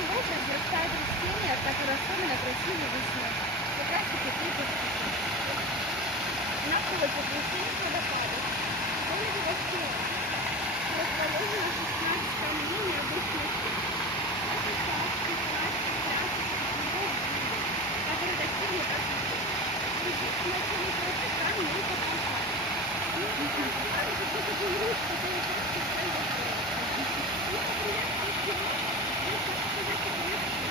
живот разрастает растения, которые особенно красивы весной. Как раз таки цветочки. Напротив весенних водопадов были растения, расположены 16 камней необычных форм. Это шапки, пластик, красочки, цветов бури, которые достигли как весны. Здесь начали просто камни и потолка. Ну, это какой-то русский, это часто стали. Ну, например, здесь, так сказать,